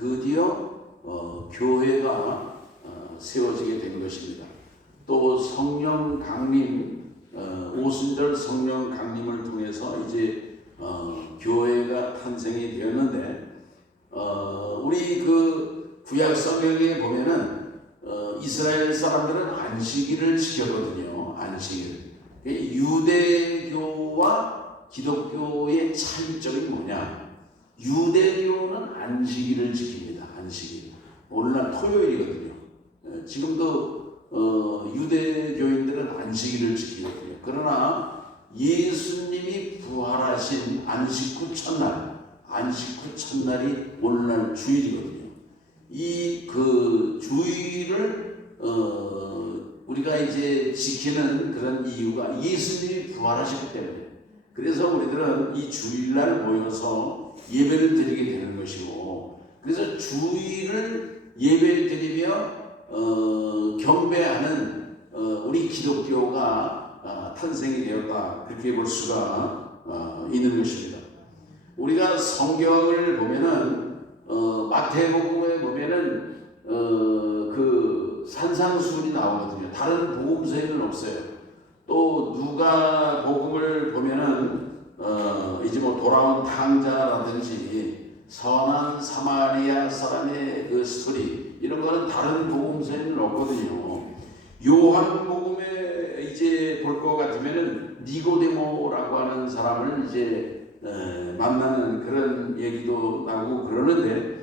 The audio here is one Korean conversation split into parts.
드디어 교회가 세워지게 된 것입니다. 또 성령 강림, 오순절 성령 강림을 통해서 이제 교회가 탄생이 되었는데, 우리 그 구약 성경에 보면은 이스라엘 사람들은 안식일을 지켰거든요. 안식일. 유대교와 기독교의 차이점이 뭐냐? 유대교는 안식일을 지킵니다. 안식일. 오늘날 토요일이거든요. 지금도 유대교인들은 안식일을 지키거든요. 그러나 예수님이 부활하신 안식 후 첫날이 오늘날 주일이거든요. 이 그 주일을 우리가 이제 지키는 그런 이유가 예수님이 부활하셨기 때문에. 그래서 우리들은 이 주일날 모여서 예배를 드리게 되는 것이고, 그래서 주일을 예배 드리며 경배하는 우리 기독교가 탄생이 되었다, 그렇게 볼 수가 있는 것입니다. 우리가 성경을 보면은 마태복음에 보면은 그 산상수훈이 나오거든요. 다른 복음서에는 없어요. 또 누가복음을 보면은 이제 뭐 돌아온 탕자라든지 선한 사마리아 사람의 그 스토리, 이런 거는 다른 복음서에는 없거든요. 요한복음에 이제 볼 것 같으면은 니고데모라고 하는 사람을 이제 만나는 그런 얘기도 나오고 그러는데,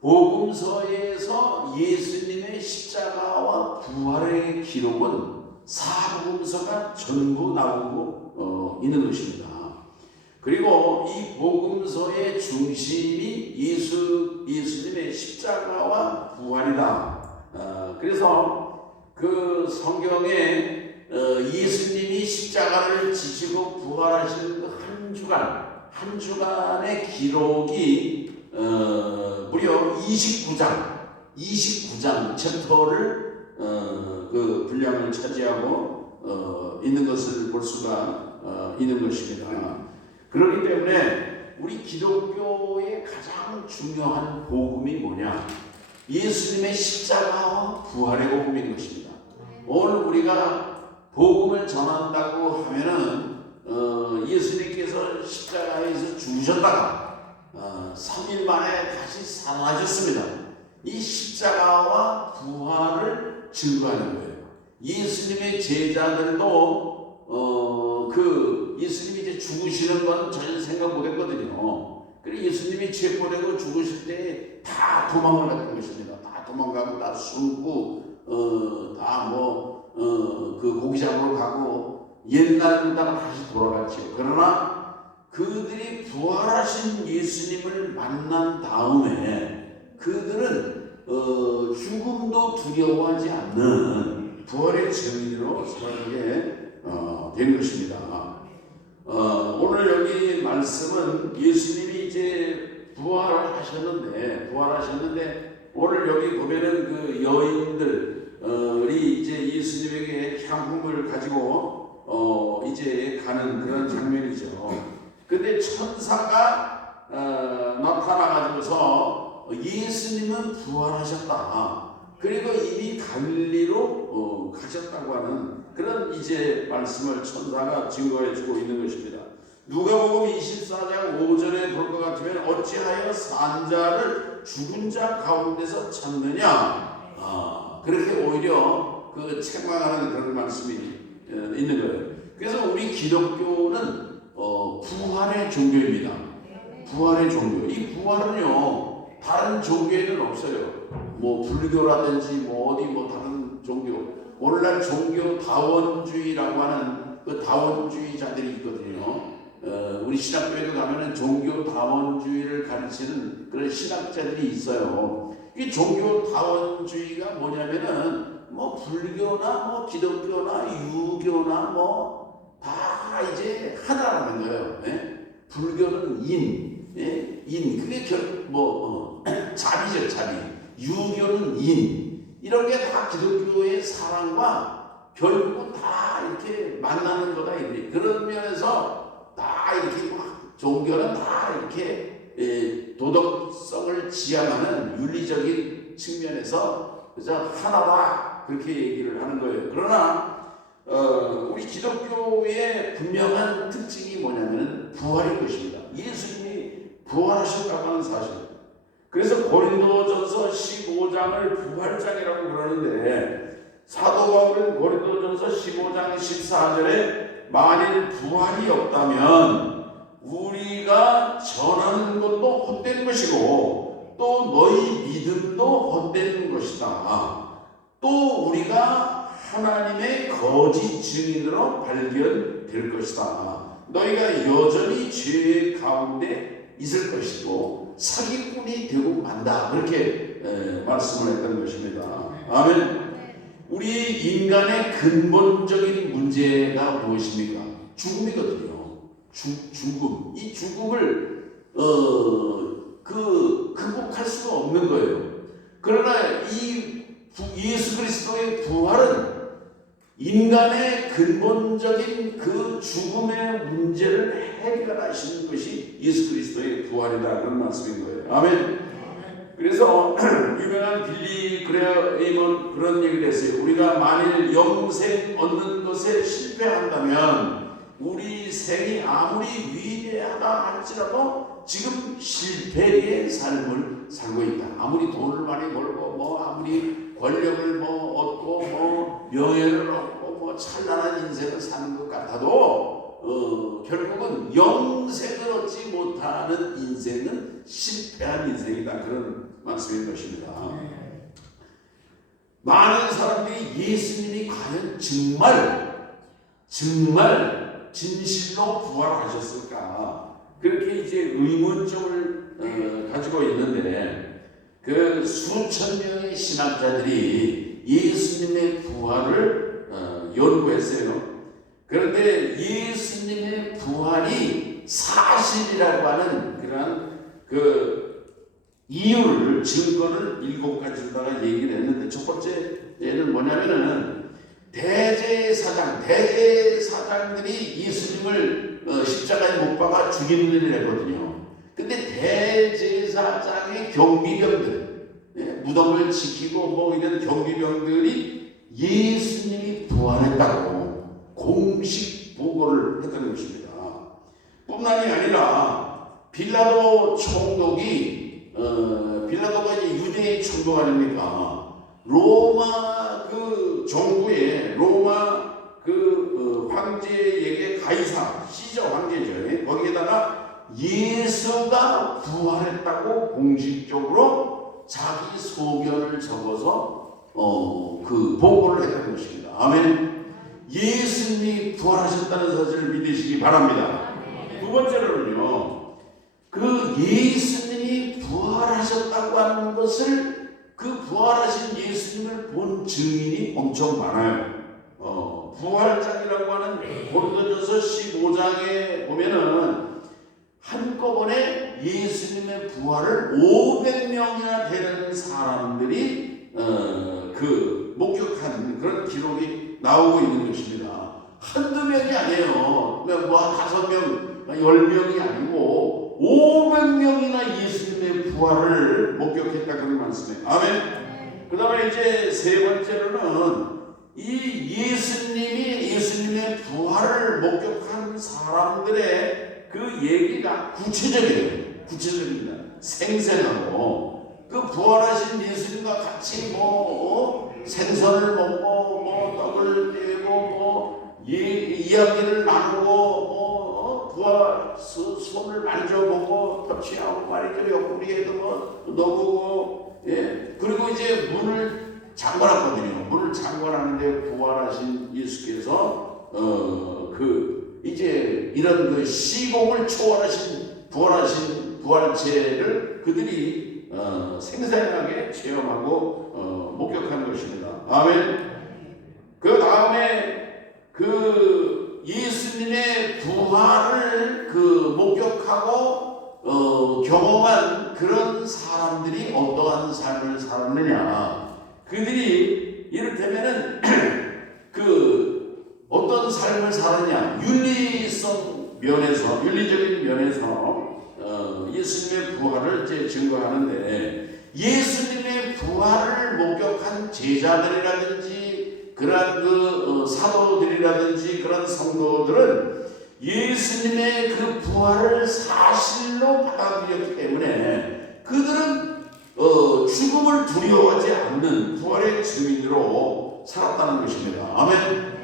복음서에서 예수님의 십자가와 부활의 기록은 사복음서가 전부 나오고 있는 것입니다. 그리고 이 복음서의 중심이 예수님의 십자가와 부활이다. 그래서 그 성경에 예수님이 십자가를 지시고 부활하시는 그 한 주간의 기록이 무려 29장 챕터를 그 분량을 차지하고 있는 것을 볼 수가 있는 것입니다. 그렇기 때문에 우리 기독교의 가장 중요한 복음이 뭐냐? 예수님의 십자가와 부활의 복음인 것입니다. 오늘 우리가 복음을 전한다고 하면은 예수님께서 십자가에서 죽으셨다가 3일 만에 다시 살아나셨습니다. 이 십자가와 부활을 증거하는 거예요. 예수님의 제자들도 그 예수님이 이제 죽으시는 건 전혀 생각 못했거든요. 그리고 예수님이 체포되고 죽으실 때 다 도망을 갔던 것입니다. 다 도망가고 다 숨고 다 그 고기 잡으러 가고 옛날로다가 다시 돌아갔지요. 그러나 그들이 부활하신 예수님을 만난 다음에 그들은 죽음도 두려워하지 않는 부활의 증인으로 살게 된 것입니다. 오늘 여기 말씀은 예수님이 이제 부활하셨는데 오늘 여기 보면은 그 여인들이 이제 예수님에게 향품을 가지고 이제 가는 그런 장면이죠. 근데 천사가 나타나가지고서 예수님은 부활하셨다, 그리고 이미 갈릴리로 가셨다고 하는 그런 이제 말씀을 천사가 증거해주고 있는 것입니다. 누가복음 24장 5절에 볼 것 같으면 어찌하여 산자를 죽은 자 가운데서 찾느냐, 그렇게 오히려 그 책망하는 그런 말씀이 있는 거예요. 그래서 우리 기독교는 부활의 종교입니다. 부활의 종교. 이 부활은요 다른 종교에는 없어요. 뭐 불교라든지 뭐 어디 뭐 다른 종교, 오늘날 종교 다원주의라고 하는 그 다원주의자들이 있거든요. 우리 신학교에도 가면은 종교 다원주의를 가르치는 그런 신학자들이 있어요. 이 종교 다원주의가 뭐냐면은 뭐 불교나 뭐 기독교나 유교나 뭐 다 이제 하나라는 거예요. 예? 불교는 인, 그게 자비죠, 자비. 유교는 인, 이런 게 다 기독교의 사랑과 결국은 다 이렇게 만나는 거다. 그런 면에서 다 이렇게 막 종교는 다 이렇게 도덕성을 지향하는 윤리적인 측면에서 그저 하나다 그렇게 얘기를 하는 거예요. 그러나 우리 기독교의 분명한 특징이 뭐냐면 부활인 것입니다. 예수님이 부활하셨다고 하는 사실입니다. 그래서 고린도전서 15장을 부활장이라고 그러는데 사도 바울은 고린도전서 15장 14절에 만일 부활이 없다면 우리가 전하는 것도 헛된 것이고 또 너희 믿음도 헛된 것이다. 또 우리가 하나님의 거짓 증인으로 발견될 것이다. 너희가 여전히 죄 가운데 있을 것이고 사기꾼이 되고 만다. 그렇게 말씀을 했던 것입니다. 아멘. 우리 인간의 근본적인 문제가 무엇입니까? 죽음이거든요. 죽음. 이 죽음을 극복할 수가 없는 거예요. 그러나 이 예수 그리스도의 부활은 인간의 근본적인 그 죽음의 문제를 해결하시는 것이 예수 그리스도의 부활이다. 그런 말씀인 거예요. 아멘. 그래서 유명한 빌리 그레이먼 그런 얘기를 했어요. 우리가 만일 영생 얻는 것에 실패한다면 우리 생이 아무리 위대하다 할지라도 지금 실패의 삶을 살고 있다. 아무리 돈을 많이 벌고 아무리 권력을 얻고 명예를 얻고 찬란한 인생을 사는 것 같아도 결국은 영생을 얻지 못하는 인생은 실패한 인생이다. 그런 말씀인 것입니다. 많은 사람들이 예수님이 과연 정말 진실로 부활하셨을까? 그렇게 이제 의문점을 가지고 있는데 그 수천 명의 신학자들이 예수님의 부활을 연구했어요. 그런데 예수님의 부활이 사실이라고 하는 그런 이유를 증거를 7가지로다가 얘기를 했는데 첫 번째는 뭐냐면은 대제사장들이 예수님을 십자가에 못 박아 죽이는 일을 했거든요. 근데 대제사장의 경비병들, 무덤을 지키고 이런 경비병들이 예수님이 부활했다고 공식 보고를 했던 것입니다. 뿐만이 아니라 빌라도 총독이 빌라도가 이제 유대의 총독 아닙니까? 로마 그 정부의 로마 그 황제에게 가이사 시저 황제죠. 거기에다가 예수가 부활했다고 공식적으로 자기 소견을 적어서 그 보고를 했던 것입니다. 아멘. 예수님이 부활하셨다는 사실을 믿으시기 바랍니다. 두 번째로는요, 그 예수님이 부활하셨다고 하는 것을 그 부활하신 예수님을 본 증인이 엄청 많아요. 부활장이라고 하는 고린도전서 15장에 보면은 한꺼번에 예수님의 부활을 500명이나 되는 사람들이 그 목격한 그런 기록이 나오고 있는 것입니다. 한두 명이 아니에요. 5명, 10명이 아니고 500명이나 예수님의 부활을 목격했다 그런 말씀이에요. 아멘. 그 다음에 이제 세 번째로는 이 예수님의 부활을 목격한 사람들의 그 얘기가 구체적입니다. 생생하고 그 부활하신 예수님과 같이 생선을 먹고 떡을 떼고 이야기를 나누고 부활 손을 만져보고 터치하고 말이죠. 옆구리에도 넣고 그리고 이제 문을 장관했거든요. 문을 장관하는데 부활하신 예수께서 이제 이런 그 시공을 초월하신 부활체를 그들이 생생하게 체험하고 목격한 것입니다. 아멘. 그 다음에 그 예수님의 부활을 목격하고 경험한 그런 사람들이 어떠한 삶을 살았느냐? 그들이 이를테면은 어떤 삶을 살았냐? 윤리적인 면에서 예수님의 부활을 이제 증거하는데, 예수님의 부활을 목격한 제자들이라든지 그러한 사도들이라든지 그런 성도들은 예수님의 그 부활을 사실로 받아들였기 때문에 그들은 죽음을 두려워하지 않는 부활의 증인으로 살았다는 것입니다. 아멘.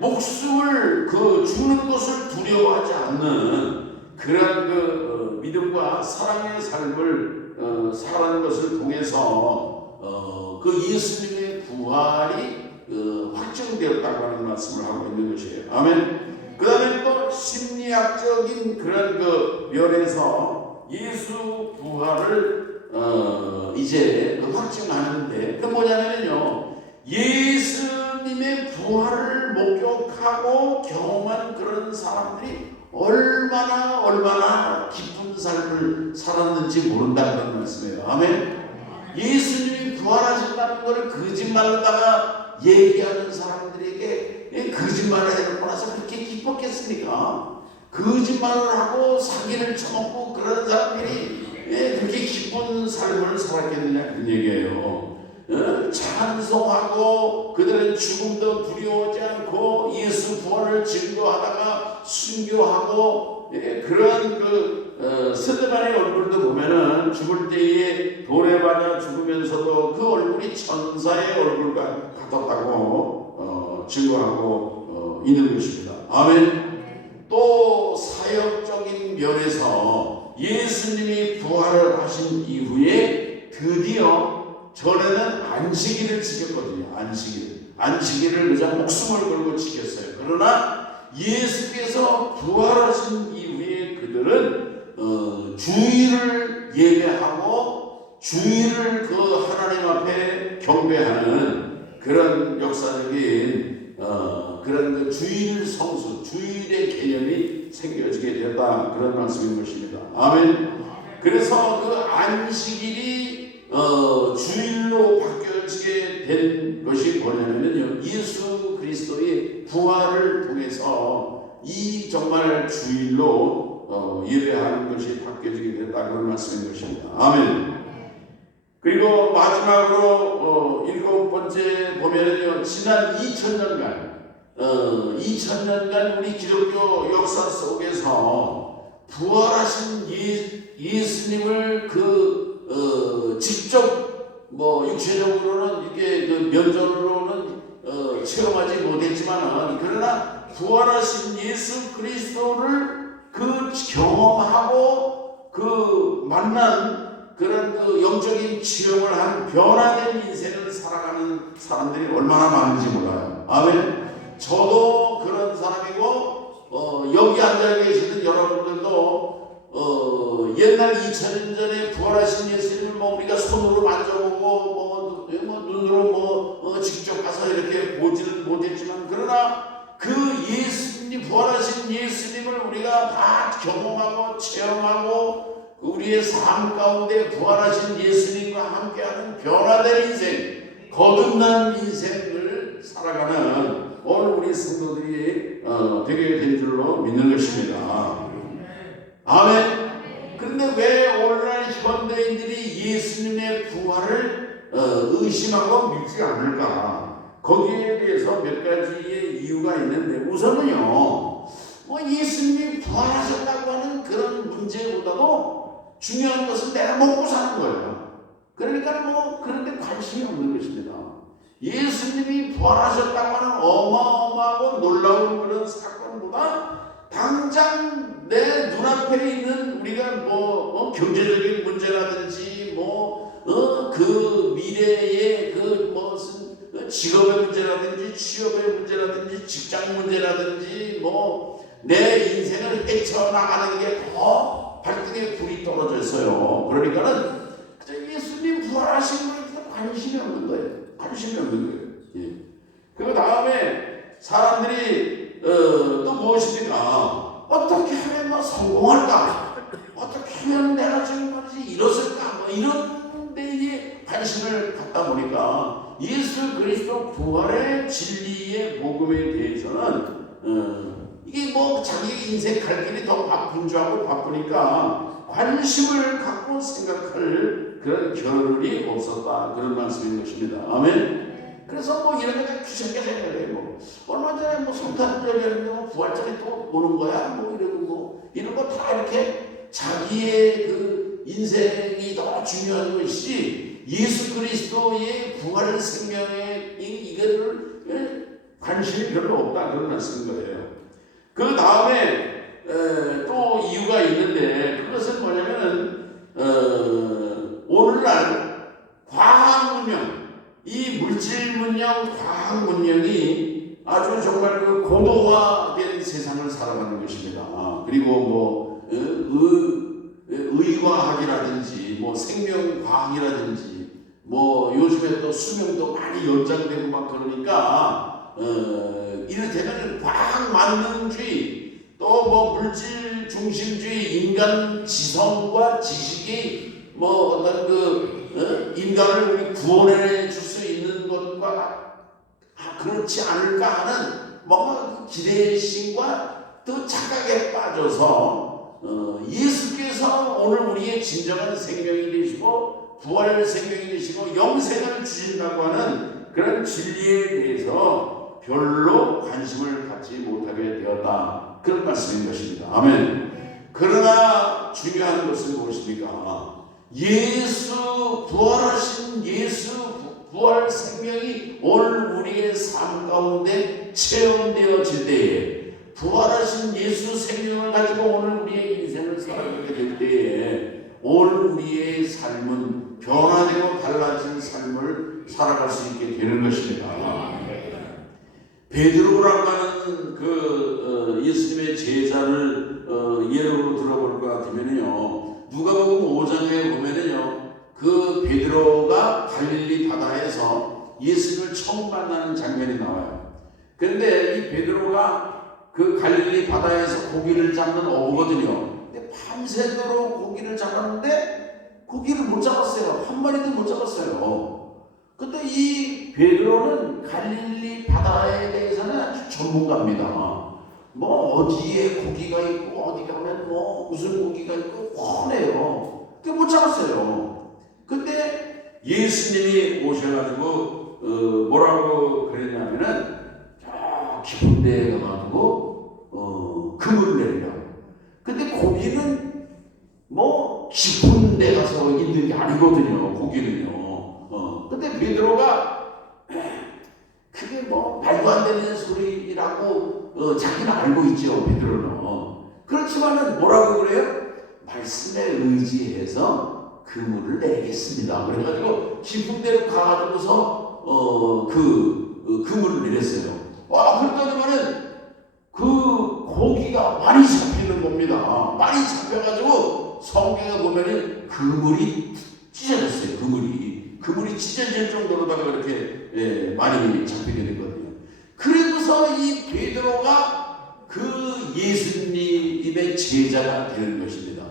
목숨을 죽는 것을 두려워하지 않는 그런 믿음과 사랑의 삶을 살아가는 것을 통해서 그 예수님의 부활이 확정되었다고 하는 말씀을 하고 있는 것이에요. 아멘. 그 다음에 또 심리학적인 그런 면에서 예수 부활을 이제 확증하는데, 그 뭐냐면요, 예수님의 부활을 목격하고 경험한 그런 사람들이 얼마나 기쁜 삶을 살았는지 모른다 그런 말씀이에요. 아멘. 예수님이 부활하셨다는 것을 거짓말로다가 얘기하는 사람들에게 거짓말을 해놓고 나서 그렇게 기뻤겠습니까? 거짓말을 하고 사기를 쳐먹고 그런 사람들이 그렇게 기쁜 삶을 살았겠느냐 그런 얘기예요. 찬송하고 그들은 죽음도 두려워하지 않고 예수 부활을 증거하다가 순교하고 그런 스데반의 얼굴도 보면은 죽을 때에 돌에 맞아 죽으면서도 그 얼굴이 천사의 얼굴과 같았다고 증거하고 있는 것입니다. 아멘. 또 사역적인 면에서 예수님이 부활을 하신 이후에 드디어 전에는 안식일을 지켰거든요. 안식일을 그냥 목숨을 걸고 지켰어요. 그러나 예수께서 부활하신 이후에 그들은 주일을 예배하고 주일을 하나님 앞에 경배하는 그런 역사적인 그런 주일 성수, 주일의 개념이 생겨지게 됐다 그런 말씀인 것입니다. 아멘. 그래서 그 안식일이 주일로 바뀌어지게 된 것이 뭐냐면요, 예수 그리스도의 부활을 통해서 이 정말 주일로 예배하는 것이 바뀌어지게 됐다 그런 말씀인 것입니다. 아멘. 그리고 마지막으로 일곱 번째 보면요, 지난 2000년간 우리 기독교 역사 속에서 부활하신 예수님을 직접 육체적으로는 이게 면전으로는 체험하지 못했지만, 그러나 부활하신 예수 그리스도를 경험하고 만난 그런 영적인 치료를 한 변화된 인생을 살아가는 사람들이 얼마나 많은지 몰라요. 아멘. 저도 그런 사람이고 여기 앉아 계시는 여러분들도 옛날 2000년 전에 부활하신 예수님을 우리가 손으로 만져보고 눈으로 직접 가서 이렇게 보지는 못했지만, 그러나 그 예수님, 부활하신 예수님을 우리가 다 경험하고 체험하고 우리의 삶 가운데 부활하신 예수님과 함께하는 변화된 인생, 거듭난 인생을 살아가는 오늘 우리 성도들이 되게 된 줄로 믿는 것입니다. 아멘. 그런데 왜 오늘날 현대인들이 예수님의 부활을 의심하고 믿지 않을까? 거기에 대해서 몇 가지의 이유가 있는데, 우선은요, 예수님이 부활하셨다고 하는 그런 문제보다도 중요한 것은 내가 먹고 사는 거예요. 그러니까 그런데 관심이 없는 것입니다. 예수님이 부활하셨다고 하는 어마어마하고 놀라운 그런 사건보다 당장 내 눈앞에 있는 우리가 경제적인 문제라든지 그 미래의 무슨 직업의 문제라든지 취업의 문제라든지 직장 문제라든지 내 인생을 헤쳐나가는 게 더 발등에 불이 떨어져 있어요. 그러니까는 예수님 부활하신 것에 관심이 없는 거예요. 관심이 없는 거예요. 예. 그 다음에 사람들이 또 무엇입니까? 어떻게 하면 성공할까? 어떻게 하면 내가 지금까지 이뤘을까? 이런 데에 관심을 갖다 보니까 예수 그리스도 부활의 진리의 복음에 대해서는 이게 자기 인생 갈 길이 더 분주하고 바쁘니까 관심을 갖고 생각할 그런 겨를이 없었다. 그런 말씀인 것입니다. 아멘. 그래서 뭐 이런 거가 귀찮게 생각해요. 뭐 얼마 전에 뭐 성탄절 얘기하는데 뭐 부활절이 또 오는 거야. 뭐 이러고 뭐 이런 거 다 이렇게 자기의 그 인생이 더 중요한 것이 예수 그리스도의 부활 생명에 이거를 관심이 별로 없다. 그런 말씀인 거예요. 그 다음에 또 이유가 있는데 그것은 뭐냐면은 오늘날 과학 문명, 이 물질 문명, 과학 문명이 아주 정말 그 고도화된 세상을 살아가는 것입니다. 그리고 뭐 의과학이라든지 뭐 생명과학이라든지 뭐 요즘에 또 수명도 많이 연장되고 막 그러니까 이를테면 과학 만능주의 또 뭐 물질 중심주의 인간 지성과 지식이 뭐 어떤 그 인간을 우리 구원해 줄 수 있는 것과 그렇지 않을까 하는 뭔가 그 기대심과 또 착각에 빠져서 예수께서 오늘 우리의 진정한 생명이 되시고 부활 생명이 되시고 영생을 주신다고 하는 그런 진리에 대해서 별로 관심을 갖지 못하게 되었다. 그런 말씀인 것입니다. 아멘. 그러나 중요한 것은 무엇입니까? 부활하신 예수 부활 생명이 오늘 우리의 삶 가운데 체험되어질 때에 부활하신 예수 생명을 가지고 오늘 우리의 인생을 살아가게 될 때에 오늘 우리의 삶은 변화되고 달라진 삶을 살아갈 수 있게 되는 것입니다. 베드로라고 하는 그 예수님의 제자를 예로 들어볼 것 같으면요, 누가복음 5장에 보면은요, 그 베드로가 갈릴리 바다에서 예수님을 처음 만나는 장면이 나와요. 그런데 이 베드로가 그 갈릴리 바다에서 고기를 잡는 어부거든요. 근데 밤새도록 고기를 잡았는데 고기를 못 잡았어요. 한 마리도 못 잡았어요. 근데 이 베드로는 갈릴리 바다에 대해서는 아주 전문가입니다. 뭐 어디에 고기가 있고 어디 가면 뭐 무슨 고기가 있고 뻔해요. 근데 못 잡았어요. 근데 예수님이 오셔가지고 뭐라고 그랬냐면은 저 깊은 데에 가가지고 그물을 내리라고. 근데 고기는 뭐 깊은 데 가서 있는 게 아니거든요. 고기는요. 근데 베드로가 그게 뭐 말도 안 되는 소리라고 자기는 알고 있죠. 베드로는. 그렇지만은 뭐라고 그래요? 말씀에 의지해서 그물을 내겠습니다. 그래가지고 깊은 데로 가가지고서 그물을 내렸어요. 그랬더니만은 그 고기가 많이 잡히는 겁니다. 많이 잡혀가지고 성경에 보면은 그물이 찢어졌어요. 그물이 찢어질 정도로다가 그렇게 많이 잡히게 되거든요. 그래서 이 베드로가 그 예수님의 제자가 되는 것입니다.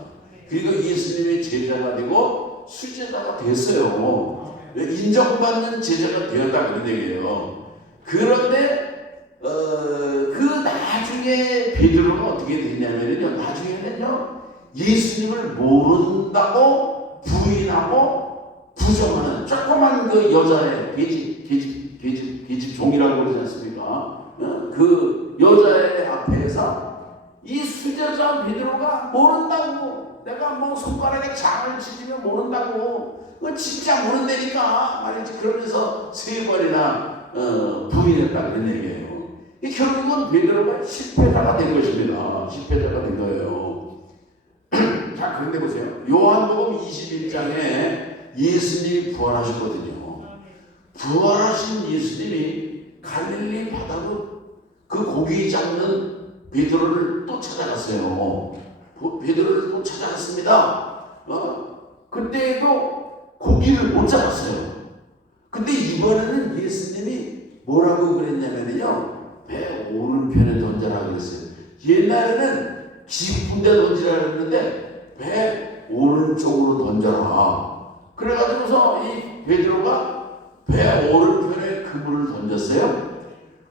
그리고 예수님의 제자가 되고 수제자가 됐어요. 인정받는 제자가 되었다 그런 얘기예요. 그런데 그 나중에 베드로가 어떻게 됐냐면요, 나중에는요 예수님을 모른다고 부인하고 부정하는 조그만 그 여자의 계집 종이라고 그러지 않습니까? 그 여자의 앞에서 이 수제자 베드로가 모른다고, 내가 뭐 손가락에 장을 치면 모른다고, 진짜 모른다니까 말이지. 그러면서 3번이나 부인했다 그런 얘기예요. 결국은 베드로가 실패자가 된 것입니다. 실패자가 된 거예요. 자, 그런데 보세요. 요한복음 21장에 예수님이 부활하셨거든요. 부활하신 예수님이 갈릴리 바다로 그 고기 잡는 베드로를 또 찾아갔어요. 베드로를 또 찾아갔습니다. 그때도 고기를 못 잡았어요. 근데 이번에는 예수님이 뭐라고 그랬냐면요, 배 오른편에 던져라 그랬어요. 옛날에는 깊은 데 던지라 그랬는데 배 오른쪽으로 던져라. 그래가지고서 이 베드로가 배 오른편에 그물을 던졌어요.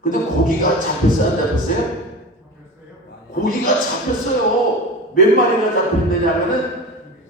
근데 고기가 잡혔어요? 안 잡혔어요? 고기가 잡혔어요. 몇 마리가 잡혔느냐면은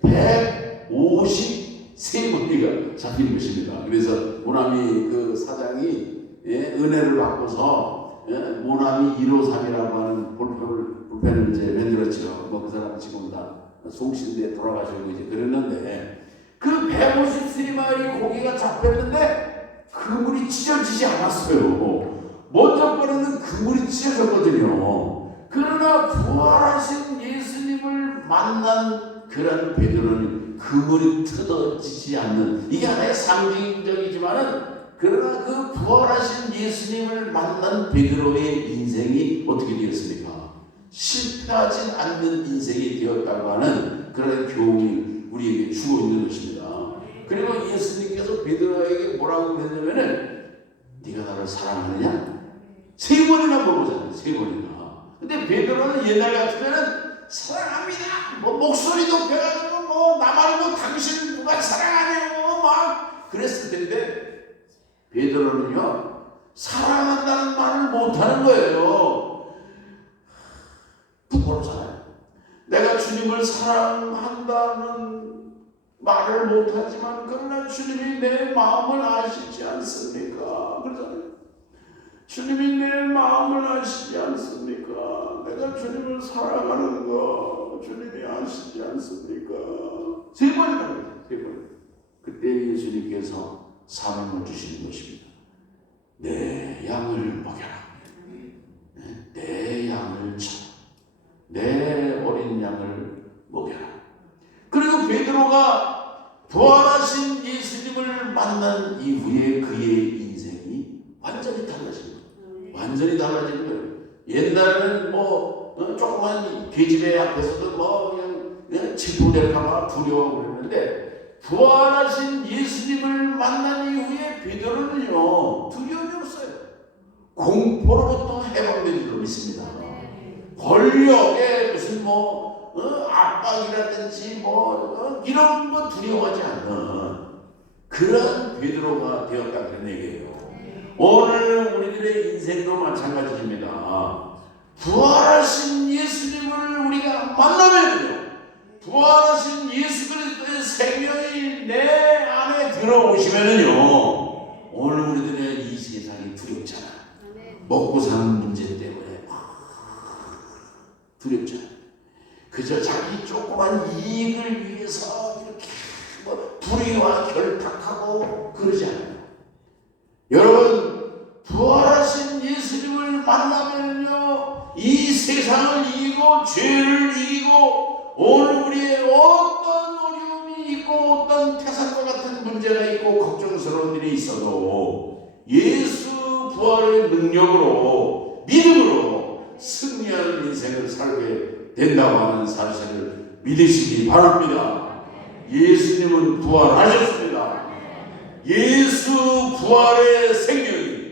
153번이가 잡힌 것입니다. 그래서 모나미 그 사장이 은혜를 받고서 모나미 153이라고 하는 볼펜을 이제 만들었죠. 뭐 그 사람은 지금 다 송신대에 돌아가시고 이제 그랬는데 그 153마리 고기가 잡혔는데 그물이 찢어지지 않았어요. 먼저 거는 그물이 찢어졌거든요. 그러나 부활하신 예수님을 만난 그런 베드로는 그물이 뜯어지지 않는, 이게 하나의 상징적이지만은 그러나 그 부활하신 예수님을 만난 베드로의 인생이 어떻게 되었습니까? 실패하지 않는 인생이 되었다고 하는 그런 교훈이 우리에게 주고 있는 것입니다. 그리고 예수님께서 베드로에게 뭐라고 그랬냐면은 네가 나를 사랑하느냐? 3번이나 물어보잖아요. 3번이나. 근데 베드로는 옛날 같으면은 사랑합니다. 뭐 목소리 높여가지고 뭐 나 말고 당신 누가 사랑하냐고 막 그랬을 텐데 베드로는요 사랑한다는 말을 못하는 거예요. 부끄럽잖아요. 내가 주님을 사랑한다는 말을 못하지만 그러나 주님이 내 마음을 아시지 않습니까? 그러잖아요. 주님이 내 마음을 아시지 않습니까? 내가 주님을 사랑하는 거 주님이 아시지 않습니까? 3번이나 3번. 그때 예수님께서 사명을 주시는 것입니다. 내 양을 먹여라. 내 양을 쳐. 내 어린 양을 먹여라. 그리고 베드로가 부활하신 예수님을 만난 이후에 그의 인생이 완전히 달라집니다. 완전히 달라진 거예요. 옛날에는 뭐 조그만 계집애 앞에서도 뭐 그냥 질투될까봐 두려워 그랬는데 부활하신 예수님을 만난 이후에 베드로는요 두려움이 없어요. 공포로부터 해방된 줄로 믿습니다. 권력에 무슨 뭐 압박이라든지 뭐 이런 거 두려워하지 않는 그런 베드로가 되었다 그런 얘기예요. 오늘 우리들의 인생도 마찬가지입니다. 부활하신 예수님을 우리가 만나면요 부활하신 예수 그리스도의 생명이 내 안에 들어오시면은요 오늘 우리들의 이 세상이 두렵잖아. 먹고 사는 문제 때문에 두렵잖아. 그저 자기 조그만 이익을 위해서 이렇게 뭐 불의와 결탁하고 그러지 않아요. 여러분 부활하신 예수님을 만나면요 이 세상을 이기고 죄를 이기고 오늘 우리의 어떤 어려움이 있고 어떤 태산과 같은 문제가 있고 걱정스러운 일이 있어도 예수 부활의 능력으로 믿음으로 승리하는 인생을 살게 된다고 하는 사실을 믿으시기 바랍니다. 예수님은 부활하셨습니다. 예수 부활의 생명이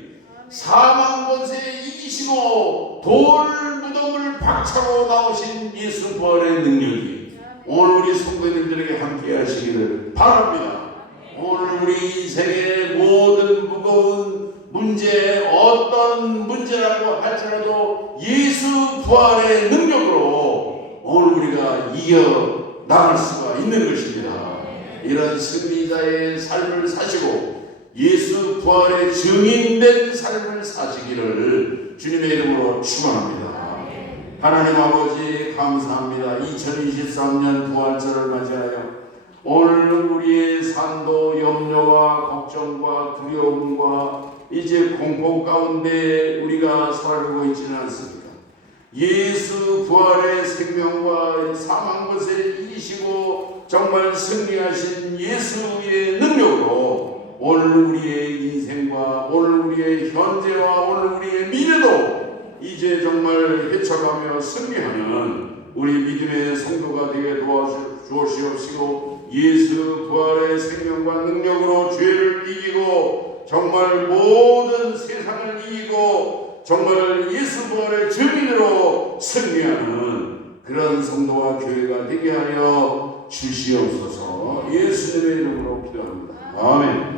사망 권세에 이기시고 돌 무덤을 박차고 나오신 예수 부활의 능력이 오늘 우리 성도님들에게 함께 하시기를 바랍니다. 오늘 우리 인생의 모든 무거운 문제 어떤 문제라고 할지라도 예수 부활의 능력으로 오늘 우리가 이겨 나갈 수가 있는 것입니다. 이런 승리자의 삶을 사시고 예수 부활의 증인된 삶을 사시기를 주님의 이름으로 축원합니다. 하나님 아버지 감사합니다. 2023년 부활절을 맞이하여 오늘 우리의 삶도 염려와 걱정과 두려움과 이제 공포 가운데 우리가 살고 있지는 않습니까? 예수 부활의 생명과 사망 것을 이기시고 정말 승리하신 예수의 능력으로 오늘 우리의 인생과 오늘 우리의 현재와 오늘 우리의 미래도 이제 정말 헤쳐가며 승리하는 우리 믿음의 성도가 되게 도와주시옵시고 예수 부활의 생명과 능력으로 죄를 이기고 정말 모든 세상을 이기고 정말 예수 부활의 증인으로 승리하는 그런 성도와 교회가 되게 하여 주시옵소서. 예수님의 이름으로 기도합니다. 아멘.